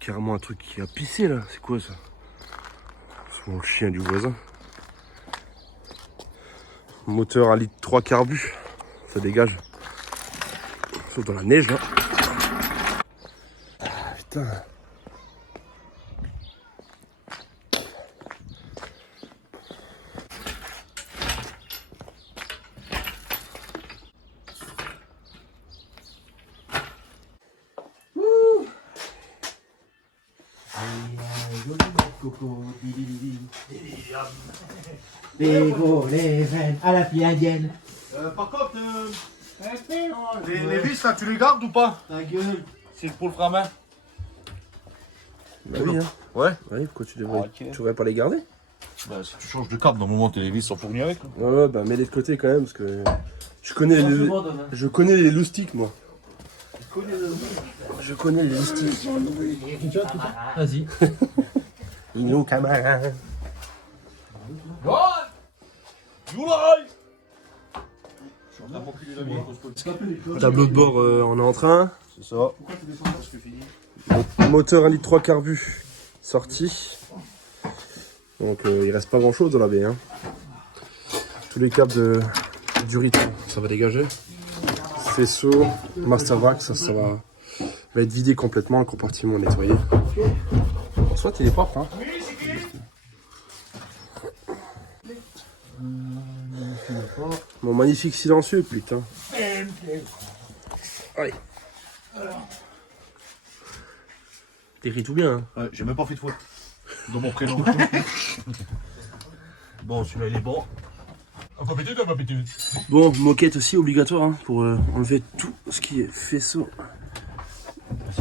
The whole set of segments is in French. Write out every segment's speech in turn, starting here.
Carrément un truc qui a pissé là, c'est quoi ça? C'est mon chien du voisin. Moteur 1,3 litre carbu, ça dégage. Sauf dans la neige là. Ah, putain. Les veines à la fille indienne. Par contre, les vis là, tu les gardes ou pas? Ta gueule. C'est pour le frein-main. Bah oui, hein. Ouais. Ouais, pourquoi tu devrais, Ok. tu devrais pas les garder? Bah, si tu changes de câble, normalement tes vis sont fournies avec. Hein. Ouais, bah mets-les de côté quand même, parce que je connais les loustiques, moi. Je connais les loustiques. Vas-y. Igno camarade. Tableau de bord en entrain. C'est ça. Moteur 1,3 litre carbu sorti. Donc il reste pas grand chose dans la baie. Hein. Tous les câbles du rythme, ça va dégager. Faisceau, Mastervac, ça va être vidé complètement, le compartiment nettoyé. Soit il est propre. Hein. Mon magnifique silencieux, putain. Allez. T'écris tout bien. Hein. Ouais, j'ai même pas fait de faute. Dans mon prénom. Bon, celui-là il est bon. Un peu pété, un peu pété. Bon, moquette aussi obligatoire hein, pour enlever tout ce qui est faisceau.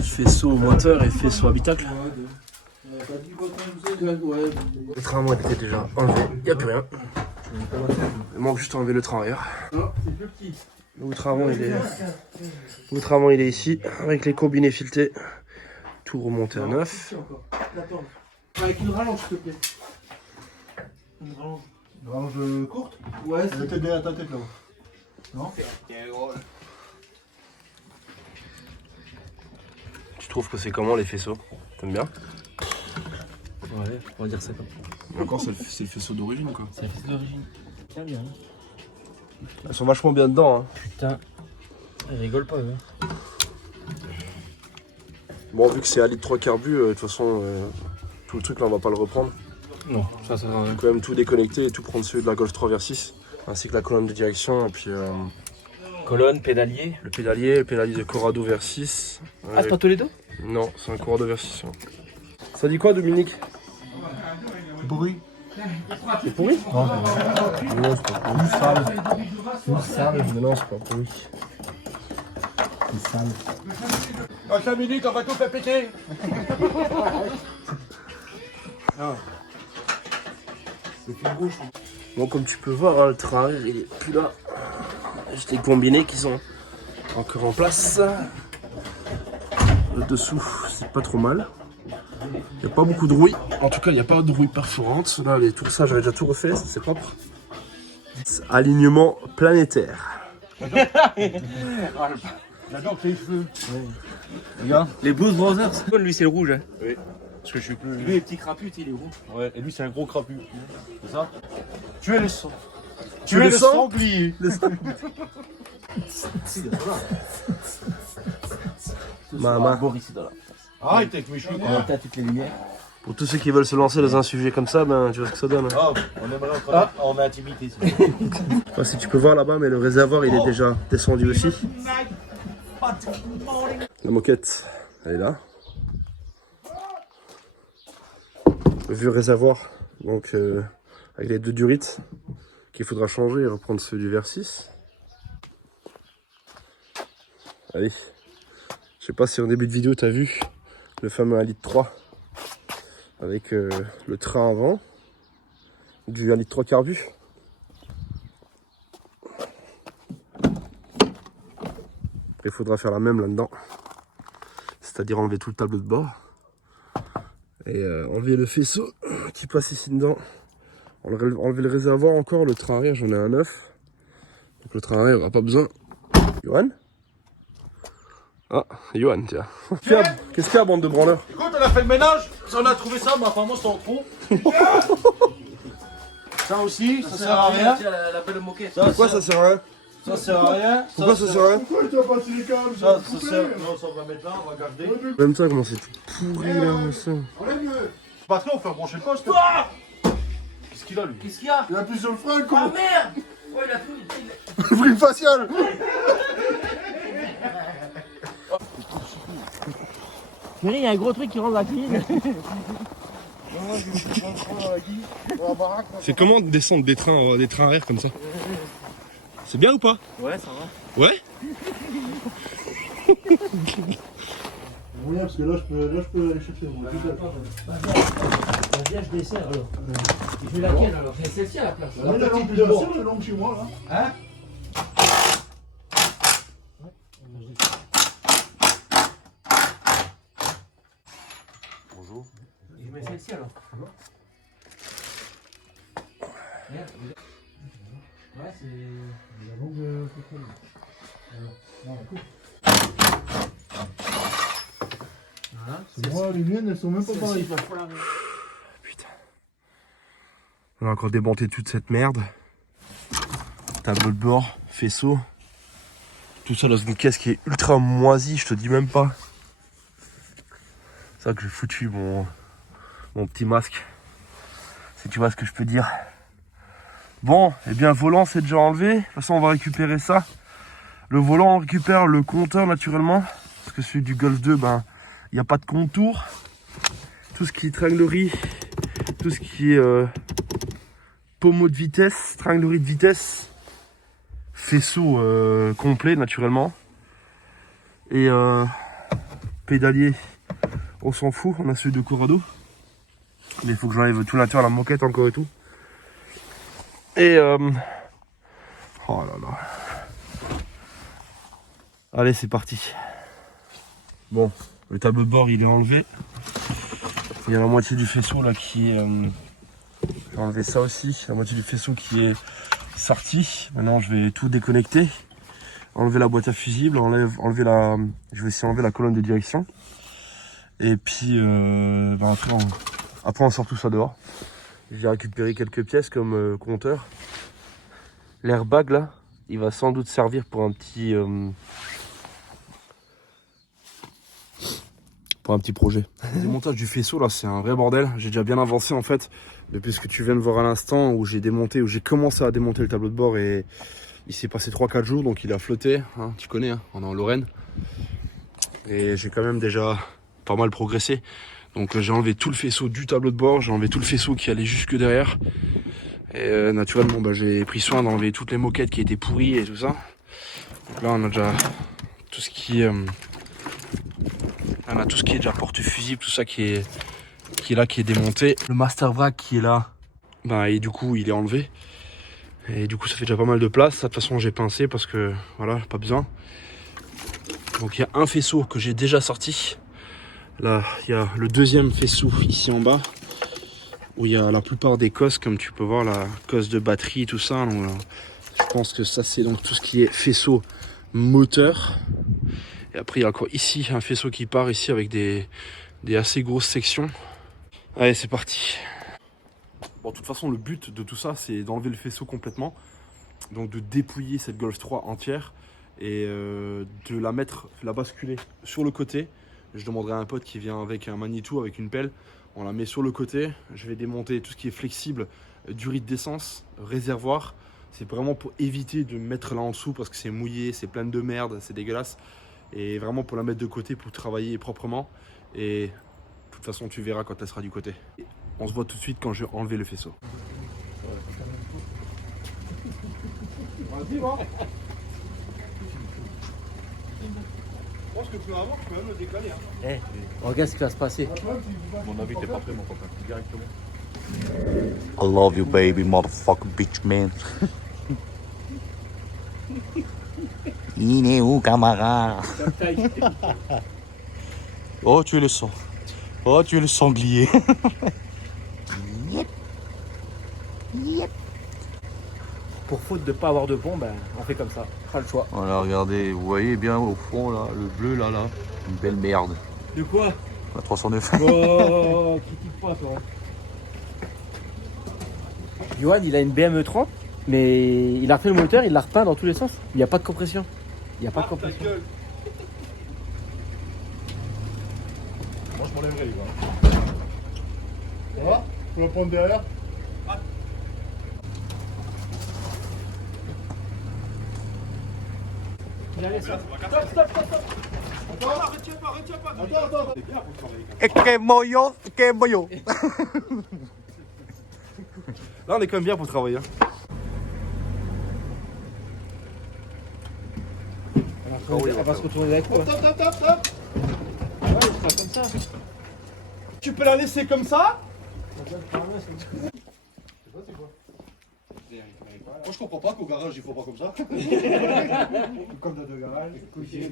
Faisceau moteur et faisceau habitacle. Le train à moi était déjà enlevé, il n'y a plus rien. Il manque juste à enlever le train arrière. Le train avant il est ici, avec les combinés filetés. Tout remonté à neuf. Avec une rallonge, s'il te plaît. Une rallonge. Une rallonge courte? Ouais, Elle était derrière ta tête là. Non? Tu trouves que c'est comment les faisceaux? T'aimes bien? Ouais, on va dire ça comme ça. Encore c'est le faisceau d'origine quoi. C'est la fille d'origine. Tiens bien. Elles sont vachement bien dedans. Hein. Putain. Elle rigole pas, eux. Bon vu que c'est 1,3 litre carbu, de toute façon tout le truc là on va pas le reprendre. Non, ça sert à rien. Quand même tout déconnecter et tout prendre celui de la Golf 3 V6 ainsi que la colonne de direction et puis Colonne, pédalier. le pédalier de Corrado V6. Ah, c'est pas tous les deux? Non, c'est un Corrado V6. hein. Ça dit quoi Dominique? Pourri. C'est pourri? Non, c'est pas pourri. Sale. Mais non, c'est pas pourri. C'est sale. Dans 5 minutes, on va tout faire péter. C'est fil rouge. Bon, comme tu peux voir, hein, le train arrière, il est plus là. J'ai des combinés qui sont encore en place. Le dessous, c'est pas trop mal. Il n'y a pas beaucoup de rouille. En tout cas, il n'y a pas de rouille perforante. Là, tout ça, j'avais déjà tout refait, ça c'est propre. Alignement planétaire. J'adore tes cheveux. Regarde. Les Blues Brothers. Lui, c'est le rouge. Hein. Oui. Parce que je suis plus. Lui, les petits crapus, il est rouge. Ouais, et lui c'est un gros crapu. C'est ça? Tu es le sang. Tu es le sang sanglier. Maman. Boris dans la. Arrête avec mes cheveux quoi. T'as toutes les lumières. Pour tous ceux qui veulent se lancer dans un sujet comme ça, ben, tu vois ce que ça donne. Hein. Ah, on aimerait entrer en intimité. Je sais pas si tu peux voir là-bas, mais le réservoir il est déjà descendu aussi. La moquette, elle est là. Le vieux réservoir, donc avec les deux durites qu'il faudra changer et reprendre ceux du V6. Allez, je sais pas si en début de vidéo tu as vu le fameux 1,3 litre avec le train avant du 1,3 litre carbu. Après, il faudra faire la même là-dedans, c'est-à-dire enlever tout le tableau de bord et enlever le faisceau qui passe ici dedans. Enlever le réservoir encore, le train arrière, j'en ai un neuf. Donc le train arrière, on n'a pas besoin. Johan, Ah, Johan, tiens. Qu'est-ce qu'il y a, bande de branleurs? Écoute, on a fait le ménage, on a trouvé ça, mais apparemment c'est en trop. Ça aussi, ça sert à rien. La belle moquette. Pourquoi ça sert à rien? Ça sert à rien. Pourquoi ça sert à rien? Pourquoi tu as passé les câbles? Ça sert. Non, ça on va mettre là, on va garder. Même ça, comment c'est tout pourri là, ça. Patron, on peut brancher le poste. Qu'est-ce qu'il a lui? Qu'est-ce qu'il y a? Il a plus sur le frein, Ah quoi. merde! Oh, il a tout. Ouvre une faciale. Mais il y a un gros truc qui rentre dans la cuisine. C'est comment de descendre des trains à air comme ça? C'est bien ou pas? Ouais, ça va. Ouais? Oui, parce que là je peux aller chercher mon Viens, je desserre alors. Je fais laquelle alors? C'est celle-ci à la place. La petite de bord. La longue chez moi là. Hein? Bonjour. Je mets celle-ci alors. Merde. Ouais, c'est la longue Voilà. C'est moi, les miennes elles sont même pas pareilles. Putain. On a encore démonté toute cette merde. Tableau de bord, faisceau. Tout ça dans une caisse qui est ultra moisie, je te dis même pas. C'est ça que j'ai foutu mon petit masque. Si tu vois ce que je peux dire. Bon, eh bien, volant c'est déjà enlevé. De toute façon, on va récupérer ça. Le volant, on récupère le compteur naturellement. Parce que celui du Golf 2, ben, il n'y a pas de contour. Tout ce qui est tringlerie, tout ce qui est pommeau de vitesse, tringlerie de vitesse, faisceau complet naturellement. Et pédalier, on s'en fout, on a celui de Corrado. Mais il faut que j'enlève tout l'intérieur, la moquette encore et tout. Et oh là là. Allez, c'est parti. Bon, le tableau de bord il est enlevé. Il y a la moitié du faisceau là qui est... J'ai enlevé ça aussi, la moitié du faisceau qui est sorti. Maintenant je vais tout déconnecter. Enlever la boîte à fusible, enlever la... Je vais aussi enlever la colonne de direction. Et puis ben après on sort tout ça dehors. J'ai récupéré quelques pièces comme compteur. L'airbag là, il va sans doute servir pour un petit projet. Le démontage du faisceau là, c'est un vrai bordel. J'ai déjà bien avancé en fait depuis ce que tu viens de voir à l'instant où j'ai commencé à démonter le tableau de bord et il s'est passé 3-4 jours donc il a flotté. Hein, tu connais, hein, on est en Lorraine. Et j'ai quand même déjà pas mal progressé. Donc j'ai enlevé tout le faisceau du tableau de bord, j'ai enlevé tout le faisceau qui allait jusque derrière. Et naturellement bah, j'ai pris soin d'enlever toutes les moquettes qui étaient pourries et tout ça. Donc là on a déjà tout ce qui est déjà porte-fusible, tout ça qui est là, qui est démonté. Le master vrac qui est là, bah, et du coup il est enlevé. Et du coup ça fait déjà pas mal de place. Ça, de toute façon j'ai pincé parce que voilà, pas besoin. Donc il y a un faisceau que j'ai déjà sorti. Là, il y a le deuxième faisceau ici en bas, où il y a la plupart des cosses, comme tu peux voir, la cosse de batterie, tout ça. Donc, je pense que ça, c'est donc tout ce qui est faisceau moteur. Et après, il y a encore ici un faisceau qui part ici avec des assez grosses sections. Allez, c'est parti. Bon, de toute façon, le but de tout ça, c'est d'enlever le faisceau complètement. Donc de dépouiller cette Golf 3 entière et de la basculer sur le côté. Je demanderai à un pote qui vient avec un Manitou, avec une pelle. On la met sur le côté. Je vais démonter tout ce qui est flexible, durite d'essence, réservoir. C'est vraiment pour éviter de mettre là en dessous parce que c'est mouillé, c'est plein de merde, c'est dégueulasse. Et vraiment pour la mettre de côté pour travailler proprement. Et de toute façon, tu verras quand elle sera du côté. On se voit tout de suite quand je vais enlever le faisceau. Vas-y, va. Je pense que plus avant, tu peux même le décaler. Hein. Regarde ce qui va se passer. Mon avis, t'es pas prêt, mon copain. Directement. I love you, baby, motherfucking bitch, man. Il est où, camarade? Oh, tu es le sang. Oh, tu es le sanglier. Yep. Yep. pour faute de pas avoir de pont, ben, on fait comme ça. Pas le choix. Voilà, regardez, vous voyez bien au fond là, le bleu là, une belle merde. De quoi? La 309. Oh, critique pas toi. Johan, il a une BMW 30, mais il a refait le moteur, il l'a repeint dans tous les sens. Il n'y a pas de compression. Il n'y a pas de compression. Moi je m'enlèverai les gars. Ça va? Faut la prendre derrière? Que moyo. Là, on est quand même bien pour travailler. Hein. Elle va se retourner avec quoi? Top. Ouais, il sera comme ça. Tu peux la laisser comme ça? Moi je comprends pas qu'au garage il faut pas comme ça. Comme dans le garage. Il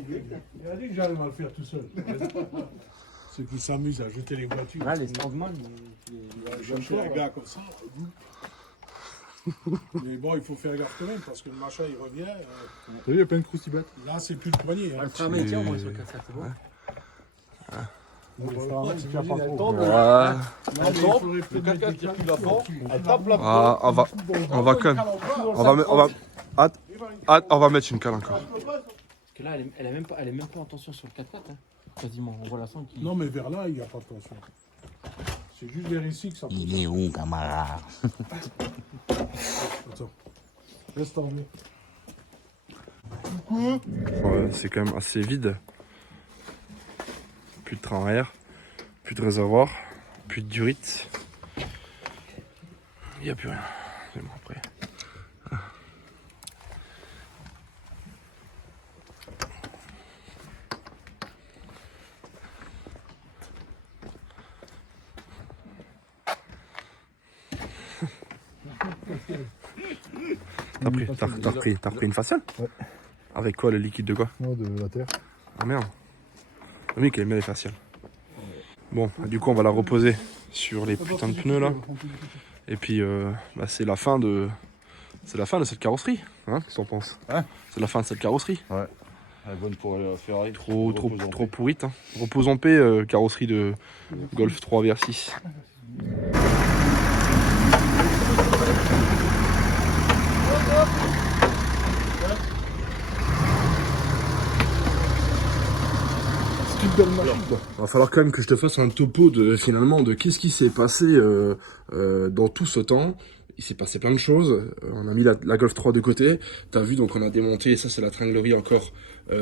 a dit que j'allais le faire tout seul. Ceux qui s'amusent à jeter les voitures. Ah, les strongman. Je fais un gars comme ça. Mais bon, il faut faire gaffe quand même parce que le machin il revient. Il y a plein de croustibates. Là, c'est plus le poignet. Hein. Tiens, moi, sur le 4 c'est bon. On va quand même. On va mettre une cale encore. Parce que là, elle est même pas en tension sur le 4x4. Hein. Quasiment, on voit la sonde qui. Non, mais vers là, il n'y a pas de tension. C'est juste vers ici que ça peut. Il est où, camarade? Attends. Laisse tomber. Ouais, c'est quand même assez vide. Plus de train arrière, plus de réservoir, plus de durite. Il n'y a plus rien. C'est bon après. T'as repris une faciale? Ouais. Avec quoi, le liquide de quoi? Non, de la terre. Ah merde. Le mec il aime bien les faciales. Bon, du coup on va la reposer sur les putains de pneus là. Et puis c'est la fin de cette carrosserie. Hein, qu'est-ce qu'on pense? Hein? C'est la fin de cette carrosserie. Ouais. Elle est bonne pour aller à la Ferrari. Trop pourrite. Hein. Repose en paix, carrosserie de Golf 3 VR6. Il va falloir quand même que je te fasse un topo de finalement de qu'est-ce qui s'est passé dans tout ce temps. Il s'est passé plein de choses. On a mis la Golf 3 de côté. T'as vu, donc on a démonté. Ça c'est la tringlerie encore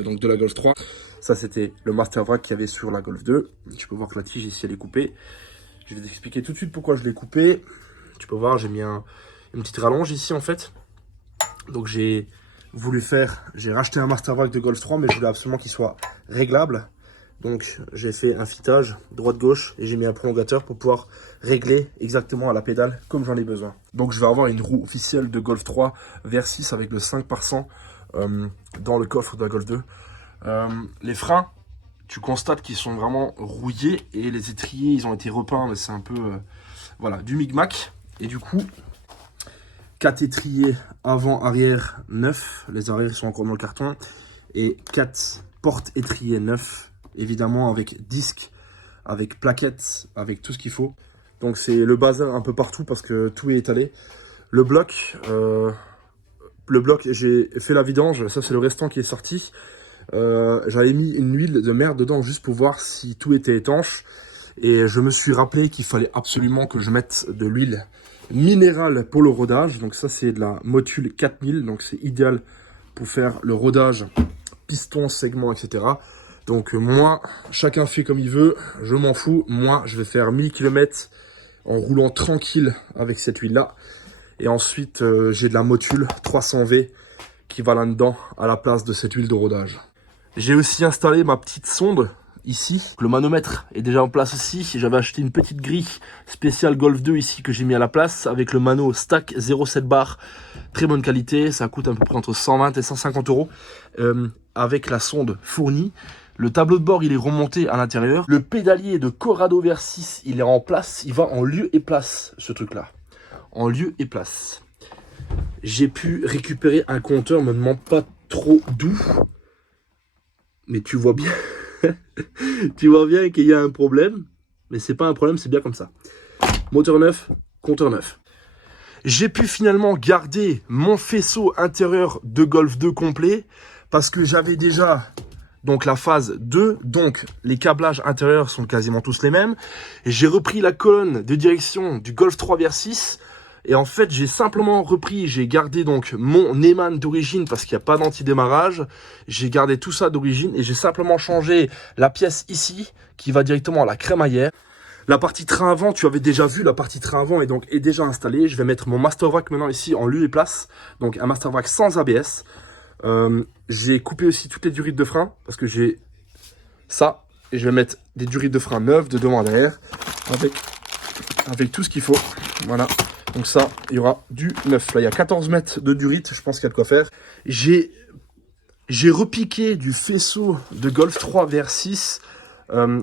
donc de la Golf 3. Ça c'était le master wrack qu'il y avait sur la Golf 2. Tu peux voir que la tige ici elle est coupée. Je vais t'expliquer tout de suite pourquoi je l'ai coupée. Tu peux voir, j'ai mis une petite rallonge ici en fait. Donc j'ai racheté un master wrack de Golf 3, mais je voulais absolument qu'il soit réglable. Donc j'ai fait un fitage droite-gauche et j'ai mis un prolongateur pour pouvoir régler exactement à la pédale comme j'en ai besoin. Donc je vais avoir une roue officielle de Golf 3 VR6 avec le 5 par 100 dans le coffre de la Golf 2. Les freins, tu constates qu'ils sont vraiment rouillés et les étriers ils ont été repeints, mais c'est un peu voilà, du micmac. Et du coup 4 étriers avant-arrière neufs, les arrières sont encore dans le carton, et 4 portes-étriers neufs, évidemment avec disque, avec plaquettes, avec tout ce qu'il faut. Donc c'est le bazar un peu partout parce que tout est étalé. Le bloc, j'ai fait la vidange, ça c'est le restant qui est sorti. J'avais mis une huile de merde dedans juste pour voir si tout était étanche. Et je me suis rappelé qu'il fallait absolument que je mette de l'huile minérale pour le rodage. Donc ça c'est de la Motul 4000, donc c'est idéal pour faire le rodage piston, segment, etc. Donc moi, chacun fait comme il veut, je m'en fous. Moi, je vais faire 1000 km en roulant tranquille avec cette huile-là. Et ensuite, j'ai de la Motul 300V qui va là-dedans à la place de cette huile de rodage. J'ai aussi installé ma petite sonde ici. Le manomètre est déjà en place ici. J'avais acheté une petite grille spéciale Golf 2 ici que j'ai mis à la place avec le mano Stack 0,7 bar. Très bonne qualité, ça coûte à peu près entre 120 et 150 euros avec la sonde fournie. Le tableau de bord il est remonté à l'intérieur. Le pédalier de Corrado VR6 il est en place. Il va en lieu et place ce truc là. En lieu et place. j'ai pu récupérer un compteur, me demande pas trop d'où. Mais tu vois bien, tu vois bien qu'il y a un problème. Mais c'est pas un problème, c'est bien comme ça. Moteur neuf, compteur neuf. J'ai pu finalement garder mon faisceau intérieur de Golf 2 complet parce que j'avais déjà donc la phase 2, donc les câblages intérieurs sont quasiment tous les mêmes. J'ai repris la colonne de direction du Golf 3 VR6 et en fait j'ai simplement repris, j'ai gardé donc mon Neyman d'origine parce qu'il n'y a pas d'anti-démarrage. J'ai gardé tout ça d'origine et j'ai simplement changé la pièce ici qui va directement à la crémaillère. La partie train avant, tu avais déjà vu, la partie train avant est déjà installée. Je vais mettre mon Mastervac maintenant ici en lieu et place. Donc un Mastervac sans ABS. J'ai coupé aussi toutes les durites de frein parce que j'ai ça. Et je vais mettre des durites de frein neuves de devant à derrière avec tout ce qu'il faut. Voilà. Donc ça, il y aura du neuf. Là, il y a 14 mètres de durites. Je pense qu'il y a de quoi faire. J'ai repiqué du faisceau de Golf 3 VR6.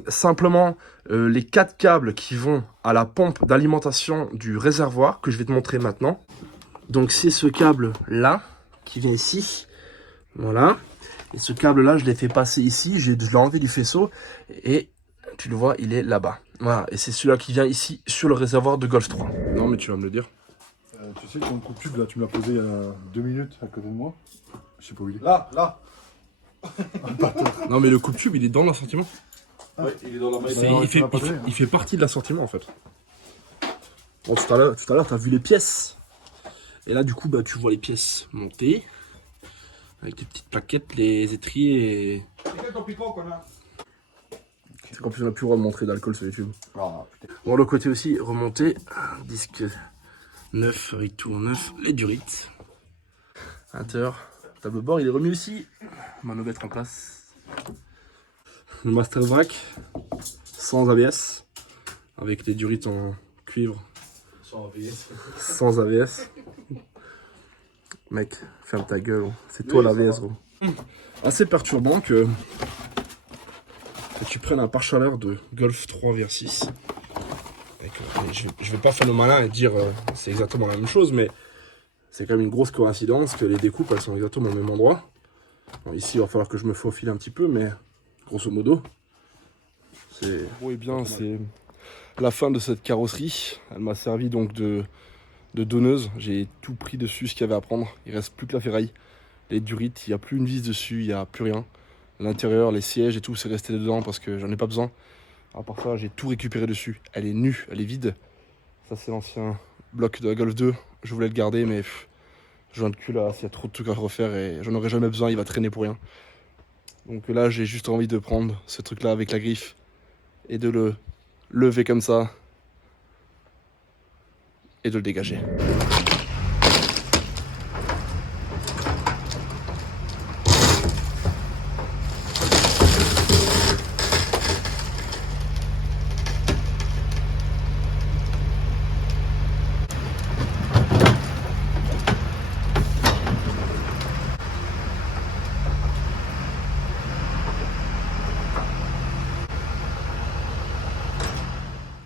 Simplement les 4 câbles qui vont à la pompe d'alimentation du réservoir que je vais te montrer maintenant. Donc c'est ce câble là qui vient ici, voilà, et ce câble là je l'ai fait passer ici, je l'ai enlevé du faisceau et tu le vois, il est là-bas, voilà, et c'est celui-là qui vient ici sur le réservoir de Golf 3. Non mais tu vas me le dire. Tu sais que ton coupe-tube là, tu me l'as posé il y a 2 minutes à côté de moi. Je sais pas où il est. Là. Non mais le coupe-tube il est dans l'assortiment. Ouais, il est dans la Il fait partie de l'assortiment en fait. Bon, tout à l'heure, tu as vu les pièces. Et là, du coup, bah, tu vois les pièces montées. Avec les petites plaquettes, les étriers. Et... C'est qu'en plus, on n'a plus le droit de montrer d'alcool sur YouTube. Ah, Bon, le côté aussi, remonté. Disque neuf, retour neuf, les durites. Intérieur, tableau bord, il est remis aussi. Manomètre en place. Le Mastervac, sans ABS. Avec les durites en cuivre. Sans ABS. Mec, ferme ta gueule, c'est toi l'ABS gros. Assez perturbant que tu prennes un pare-chaleur de Golf 3 VR6. Je vais pas faire le malin et dire c'est exactement la même chose, mais c'est quand même une grosse coïncidence que les découpes elles sont exactement au même endroit. Bon, ici il va falloir que je me faufile un petit peu, mais grosso modo, c'est... Bon et bien c'est la fin de cette carrosserie. Elle m'a servi donc de donneuse. J'ai tout pris dessus ce qu'il y avait à prendre. Il reste plus que la ferraille, les durites, il n'y a plus une vis dessus, il n'y a plus rien. L'intérieur, les sièges et tout, c'est resté dedans parce que j'en ai pas besoin. À part ça, j'ai tout récupéré dessus. Elle est nue, elle est vide. Ça c'est l'ancien bloc de la Golf 2. Je voulais le garder mais je viens de cul là, s'il y a trop de trucs à refaire et j'en aurai jamais besoin, il va traîner pour rien. Donc là j'ai juste envie de prendre ce truc là avec la griffe et de le lever comme ça et de le dégager.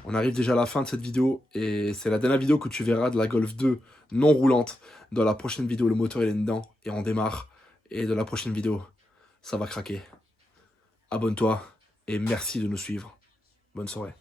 On arrive déjà à la fin de cette vidéo et c'est la dernière vidéo que tu verras de la Golf 2 non roulante. Dans la prochaine vidéo, le moteur il est dedans et on démarre. Et de la prochaine vidéo, ça va craquer. Abonne-toi et merci de nous suivre. Bonne soirée.